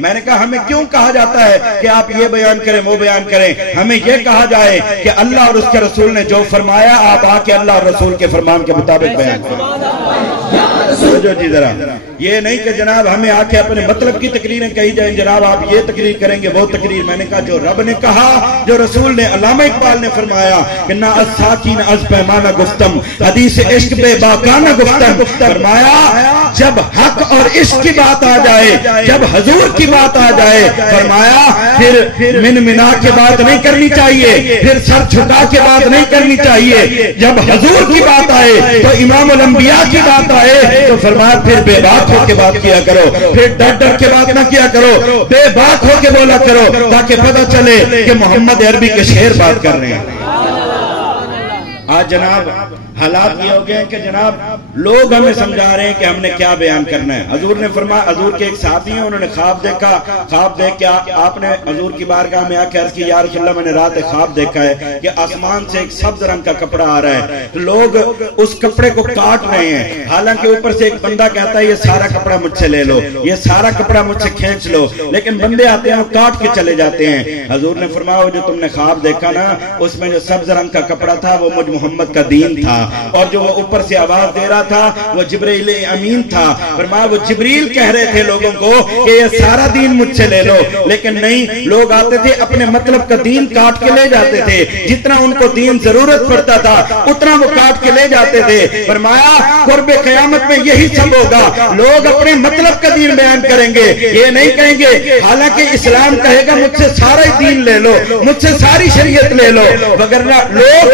میں نے کہا ہمیں کیوں کہا جاتا ہے کہ آپ یہ بیان کریں وہ بیان کریں؟ ہمیں یہ کہا جائے کہ اللہ اور اس کے رسول نے جو فرمایا آپ آ کے اللہ اور رسول کے فرمان کے مطابق بیان کریں. سمجھو جی ذرا، یہ نہیں کہ جناب ہمیں آ کے اپنے مطلب کی تقریریں کہی جائیں، جناب آپ یہ تقریر کریں گے وہ تقریر. میں نے کہا جو رب نے کہا، جو رسول نے، علامہ اقبال نے فرمایا کہ نہ الساکین از پیمانہ گفتم، حدیث عشق بے باکانہ گفتم. فرمایا جب حق اور عشق کی بات آ جائے، جب حضور کی بات آ جائے، فرمایا پھر من منا کے بات نہیں کرنی چاہیے، پھر سر جھکا کے بات نہیں کرنی چاہیے. جب حضور کی بات آئے تو امام الانبیاء کی بات آئے تو فرمایا پھر بے باک ہو کے بات کیا کرو، پھر ڈر ڈر کے بات نہ کیا کرو، بے باک ہو کے بولا کرو تاکہ پتہ چلے کہ محمد عربی کے شعر بات کر رہے ہیں. آج جناب حالات یہ ہو گئے ہیں کہ جناب لوگ ہمیں سمجھا رہے ہیں کہ ہم نے کیا بیان کرنا ہے. حضور نے فرمایا، حضور کے ایک صحابی ہیں، انہوں نے خواب دیکھا. خواب دیکھ کے آپ نے حضور کی بارگاہ میں آ کے عرض کی یا رسول اللہ میں نے رات خواب دیکھا ہے کہ آسمان سے ایک سبز رنگ کا کپڑا آ رہا ہے. لوگ اس کپڑے کو کاٹ رہے ہیں، حالانکہ اوپر سے ایک بندہ کہتا ہے یہ سارا کپڑا مجھ سے لے لو، یہ سارا کپڑا مجھ سے کھینچ لو، لیکن بندے آتے ہیں کاٹ کے چلے جاتے ہیں. حضور نے فرمایا جو تم نے خواب دیکھا نا، اس میں جو سبز رنگ کا کپڑا تھا وہ مجھ محمد کا دین تھا، اور جو وہ اوپر سے آواز دے رہا تھا وہ جبرائیل امین تھا. فرمایا وہ جبریل کہہ رہے تھے لوگوں کو کہ یہ سارا دین مجھ سے لے لو، لیکن نہیں، لوگ آتے تھے اپنے مطلب کا دین کاٹ کے لے جاتے تھے. جتنا ان کو دین ضرورت پڑتا تھا اتنا وہ کاٹ کے لے جاتے تھے. فرمایا قرب قیامت میں یہی سب ہوگا، لوگ اپنے مطلب کا دین بیان کریں گے، یہ نہیں کہیں گے حالانکہ اسلام کہے گا مجھ سے سارا دین لے لو، مجھ سے ساری شریعت لے لو. وگرنہ لوگ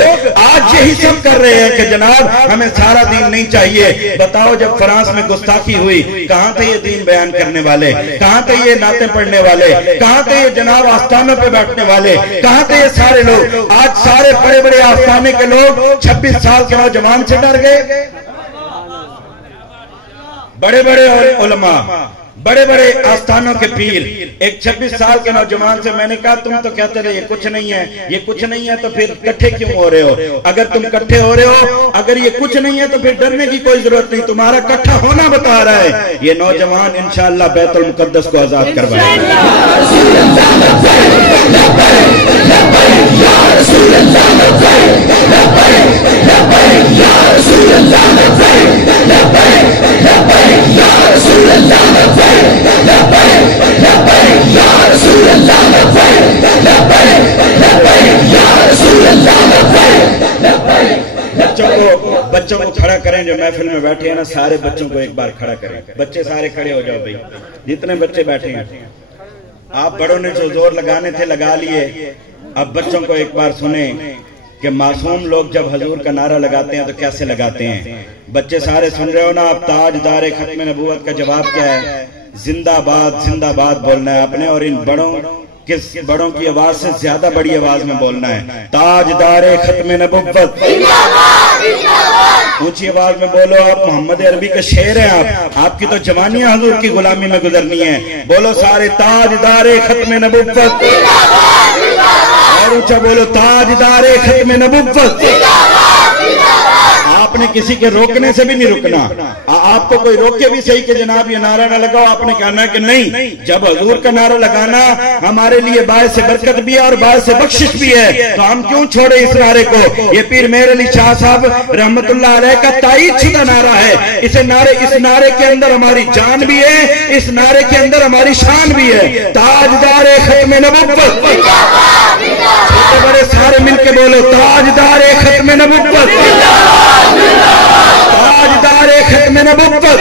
آج یہی سب کر رہے ہیں کہ جناب ہمیں سارا دین نہیں چاہیے. بتاؤ جب فرانس میں گستاخی ہوئی کہاں تھے یہ دین بیان کرنے والے؟ کہاں تھے یہ نعتیں پڑھنے والے؟ کہاں تھے یہ جناب آستانوں پہ بیٹھنے والے؟ کہاں تھے یہ سارے لوگ؟ آج سارے بڑے بڑے آستانے کے لوگ 26 سال کے نوجوان سے ڈر گئے. بڑے بڑے علماء، بڑے بڑے آستانوں کے پیر، ایک 26 سال کے نوجوان سے میں نے کہا تم تو کہتے رہے یہ کچھ نہیں ہے، یہ کچھ نہیں ہے، تو پھر کٹھے کیوں ہو رہے ہو؟ اگر تم کٹھے ہو رہے ہو، اگر یہ کچھ نہیں ہے تو پھر ڈرنے کی کوئی ضرورت نہیں، تمہارا کٹھا ہونا بتا رہا ہے. یہ نوجوان انشاءاللہ بیت المقدس کو آزاد کروائے گا. بچوں کو کھڑا کریں، جو محفل میں بیٹھے ہیں نا سارے بچوں کو ایک بار کھڑا کریں. بچے سارے کھڑے ہو جاؤ بھائی، جتنے بچے بیٹھے ہیں. آپ بڑوں نے جو زور لگانے تھے لگا لیے، اب بچوں کو ایک بار سنیں کہ معصوم لوگ جب حضور کا نعرہ لگاتے ہیں تو کیسے لگاتے ہیں. بچے سارے سن رہے ہو نا؟ اب تاجدار ختم نبوت کا جواب کیا ہے؟ زندہ باد بولنا ہے اپنے، اور ان بڑوں کی آواز سے زیادہ بڑی آواز میں بولنا ہے. تاجدار ختم نبوت، اونچی آواز میں بولو. آپ محمد عربی کے شعر ہیں، آپ کی تو جوانیاں حضور کی غلامی میں گزرنی ہیں. بولو سارے تاجدار ختم نبوت، اور اونچا بولو تاجدار ختم نبوت. آپ نے کسی کے روکنے سے بھی نہیں رکنا. آپ کو کوئی روکے بھی صحیح کہ جناب یہ نعرہ نہ لگاؤ، آپ نے کہنا ہے کہ نہیں. جب حضور کا نعرہ لگانا ہمارے لیے باعث برکت بھی ہے اور باعث بخشش بھی ہے تو ہم کیوں چھوڑے اس نعرے کو؟ یہ پیر مہر علی شاہ صاحب رحمت اللہ علیہ کا تائید شدہ نعرہ ہے. اس نعرے کے اندر ہماری جان بھی ہے، اس نعرے کے اندر ہماری شان بھی ہے. تاجدار ختم نبوت، بڑے سارے مل کے بولو تاجدار ختم نبوت، تاجدار ختم نبوت.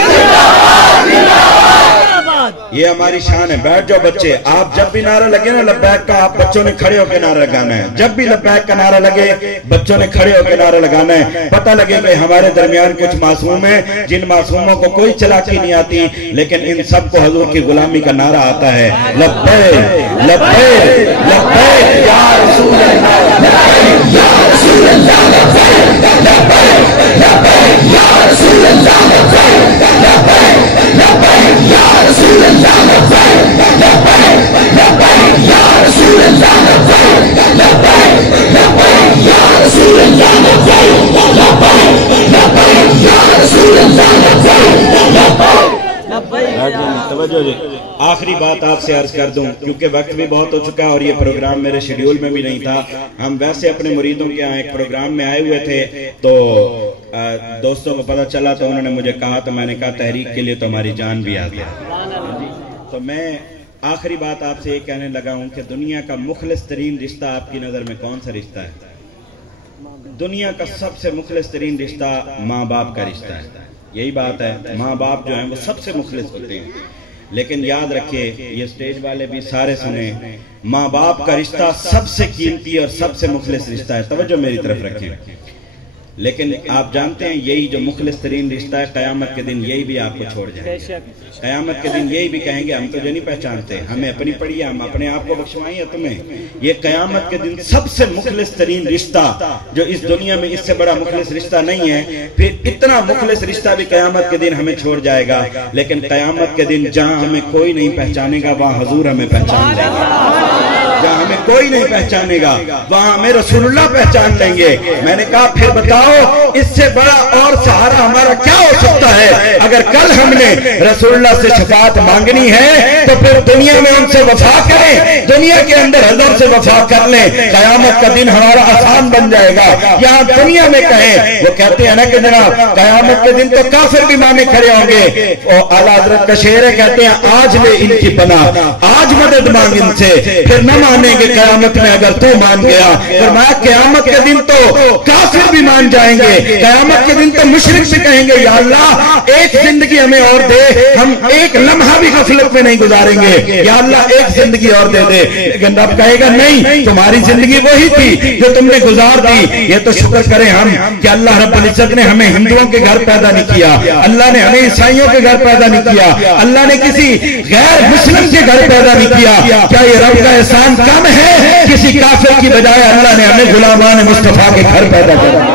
یہ ہماری شان ہے. بیٹھ جاؤ بچے. آپ جب بھی نعرہ لگے نا لبیک کا، آپ بچوں نے کھڑے ہو کے نعرہ لگانا ہے. جب بھی لبیک کا نعرہ لگے بچوں نے کھڑے ہو کے نعرہ لگانا ہے. پتہ لگے کہ ہمارے درمیان کچھ معصوم ہیں جن معصوموں کو کوئی چلاکی نہیں آتی، لیکن ان سب کو حضور کی غلامی کا نعرہ آتا ہے. لبیک لبیک لبیک یا رسول اللہ، لبیک یا رسول اللہ، لبیک لبیک یا رسول اللہ، لبیک لبیک یا رسول اللہ، لبیک لبیک یا رسول اللہ، لبیک لبیک یا رسول اللہ، لبیک لبیک یا رسول اللہ. توجہ جی، آخری بات آپ سے عرض کر دوں کیونکہ وقت بھی بہت ہو چکا اور یہ پروگرام میرے شیڈیول میں بھی نہیں تھا. ہم ویسے اپنے مریدوں کے یہاں ایک پروگرام میں آئے ہوئے تھے تو دوستوں کو پتہ چلا تو انہوں نے مجھے کہا تو میں نے کہا تحریک کے لیے تو ہماری جان بھی آ گیا. تو میں آخری بات آپ سے یہ کہنے لگا ہوں کہ دنیا کا مخلص ترین رشتہ آپ کی نظر میں کون سا رشتہ ہے؟ دنیا کا سب سے مخلص ترین رشتہ ماں باپ کا رشتہ ہے. یہی بات ہے، ماں باپ جو ہیں وہ سب سے مخلص ہوتے ہیں. لیکن یاد رکھیے، یہ سٹیج والے بھی سارے سنیں، ماں باپ کا رشتہ سب سے قیمتی اور سب سے مخلص رشتہ ہے. توجہ میری طرف رکھیں. لیکن آپ جانتے ہیں یہی جو مخلص ترین رشتہ ہے، قیامت کے دن یہی بھی آپ کو چھوڑ جائیں گے. قیامت کے دن یہی بھی کہیں گے ہم تجھے نہیں پہچانتے، ہمیں اپنی پڑی ہے، ہم اپنے آپ کو بخشوائیں یا تمہیں. یہ قیامت کے دن سب سے مخلص ترین رشتہ جو اس دنیا میں اس سے بڑا مخلص رشتہ نہیں ہے. پھر اتنا مخلص رشتہ بھی قیامت کے دن ہمیں چھوڑ جائے گا. لیکن قیامت کے دن جہاں ہمیں کوئی نہیں پہچانے گا وہاں حضور ہمیں پہچان لیں گے. جہاں ہمیں کوئی نہیں پہچانے گا وہاں ہمیں رسول اللہ پہچان لیں گے. میں نے کہا پھر بتاؤ اس سے بڑا اور سہارا ہمارا کیا ہو سکتا ہے؟ اگر کل ہم نے رسول اللہ سے شفاعت مانگنی ہے تو پھر دنیا میں ان سے وفا کریں، دنیا کے اندر حضور سے وفا کر لیں. قیامت کا دن ہمارا آسان بن جائے گا. یہاں دنیا میں کہیں، وہ کہتے ہیں نا کہ جناب قیامت کے دن تو کافر بھی مانے کھڑے ہوں گے. اور اعلیٰ حضرت کا شعر ہے، کہتے ہیں آج لے ان کی پناہ، آج مدد مانگ ان سے، پھر نہ مانیں گے قیامت میں اگر تو مان گیا. فرمایا قیامت کے دن تو کافر بھی مان جائیں گے، قیامت کے دن تو مشرک بھی کہیں گے یا اللہ ایک زندگی ہمیں اور دے، ہم ایک لمحہ بھی غفلت میں نہیں گزاریں گے، یا اللہ ایک زندگی اور دے دے. لیکن رب کہے گا نہیں، تمہاری زندگی وہی تھی جو تم نے گزار دی. یہ تو شکر کریں ہم کہ اللہ رب العزت نے ہمیں ہندوؤں کے گھر پیدا نہیں کیا، اللہ نے ہمیں عیسائیوں کے گھر پیدا نہیں کیا، اللہ نے کسی غیر مسلم کے گھر پیدا نہیں کیا. کیا یہ رب کا احسان کم ہے؟ کسی کافر کی بجائے اللہ نے ہمیں غلامان مصطفیٰ کے گھر پیدا کیا.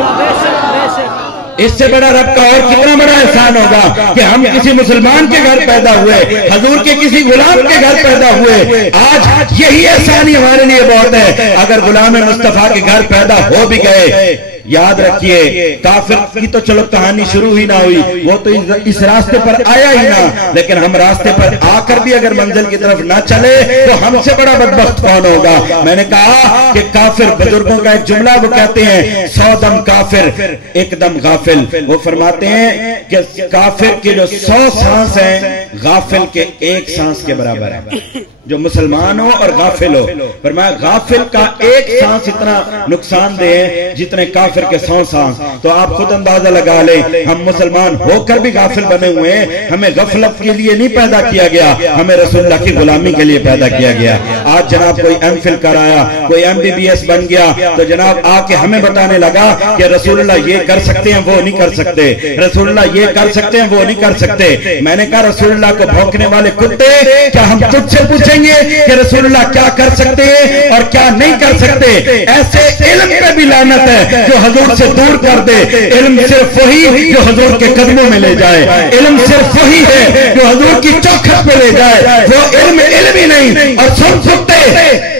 اس سے بڑا رب کا اور کتنا بڑا احسان ہوگا کہ ہم کسی مسلمان کے گھر پیدا ہوئے، حضور کے کسی غلام کے گھر پیدا ہوئے. آج یہی احسانی ہمارے لیے بہت ہے. اگر غلام مصطفیٰ کے گھر پیدا ہو بھی گئے، یاد رکھیے کافر کی تو چلو کہانی شروع ہی نہ ہوئی، وہ تو اس راستے پر آیا ہی نہ. لیکن ہم راستے پر آ کر بھی اگر منزل کی طرف نہ چلے تو ہم سے بڑا بدبخت کون ہوگا؟ میں نے کہا کہ کافر، بزرگوں کا ایک جملہ وہ کہتے ہیں 100 دم کافر ایک دم غافل. وہ فرماتے ہیں کہ کافر کے جو 100 سانس ہیں غافل کے ایک سانس کے برابر ہے. جو مسلمان ہو اور غافل ہو، فرمایا غافل کا ایک سانس اتنا نقصان دہ ہے جتنے کافر کے 100 سانس. تو آپ خود اندازہ لگا لیں، ہم مسلمان ہو کر بھی غافل بنے ہوئے ہیں. ہمیں غفلت کے لیے نہیں پیدا کیا گیا، ہمیں رسول اللہ کی غلامی کے لیے پیدا کیا گیا. آج جناب کوئی ایم فل کرایا، کوئی MBBS بن گیا تو جناب آ کے ہمیں بتانے لگا کہ رسول اللہ یہ کر سکتے ہیں وہ نہیں کر سکتے، رسول اللہ یہ کر سکتے ہیں وہ نہیں کر سکتے. میں نے کہا رسول اللہ کو بھونکنے والے کتے، کیا ہم تجھ سے پوچھیں گے کہ رسول اللہ کیا کر سکتے ہیں اور کیا نہیں کر سکتے؟ ایسے علم پہ بھی لعنت ہے جو حضور سے دور کر دے. علم صرف وہی جو حضور کے قدموں میں لے جائے، علم صرف وہی ہے جو حضور کی چوکھٹ پہ لے جائے. وہ علم ہی نہیں. اور سن سکتے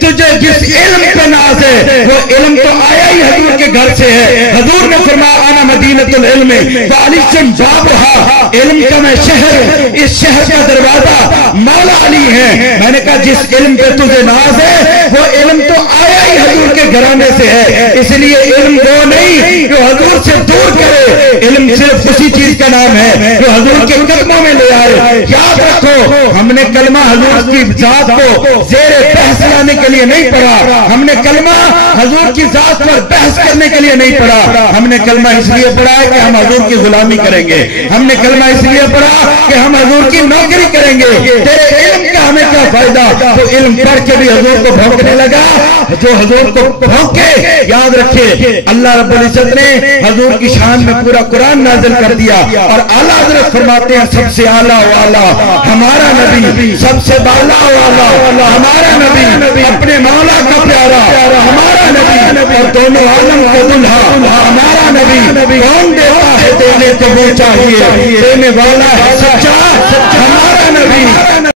تجھے جس علم پہ ناز ہے وہ علم تو آیا ہی حضور کے گھر سے ہے. حضور نے فرمایا انا مدینۃ العلم فعلیکم بابھا، علم کا میں شہر ہوں، اس شہر کا دروازہ مولا علی ہے. میں نے کہا جس علم پہ تجھے ناز ہے وہ علم تو آیا ہی حضور کے گھرانے سے ہے. اس لیے علم وہ نہیں جو حضور سے دور کرے، علم صرف اسی چیز کا نام ہے جو حضور کے قدموں میں لے آئے. یاد رکھو ہم نے کلمہ حضور کی ذات کو زیر بحث لانے کے لیے نہیں پڑھا، ہم نے کلمہ حضور کی ذات پر بحث کرنے کے لیے نہیں پڑھا. ہم نے کلمہ اس لیے پڑھا ہے کہ ہم حضور کی غلامی کریں گے، ہم نے کلمہ اس لیے پڑھا کہ ہم حضور کی نوکری کریں گے. تیرے علم کا ہمیں کیا فائدہ؟ تو علم پڑھ کے بھی حضور کو بھونکنے لگا. جو حضور کو بھونکے، یاد رکھے اللہ رب العزت نے حضور کی شان میں پورا قرآن نازل کر دیا. اور اعلیٰ حضرت فرماتے ہیں سب سے اعلیٰ والا ہمارا نبی، سب سے بالا والا ہمارا نبی، اپنے مولا کا پیارا ہمارا نبی، اور دونوں عالم کا دلہا ہمارا نبی. کون دیتا ہے دینے کو وہ چاہیے، دینے والا ہے سچا ہمارا نبی.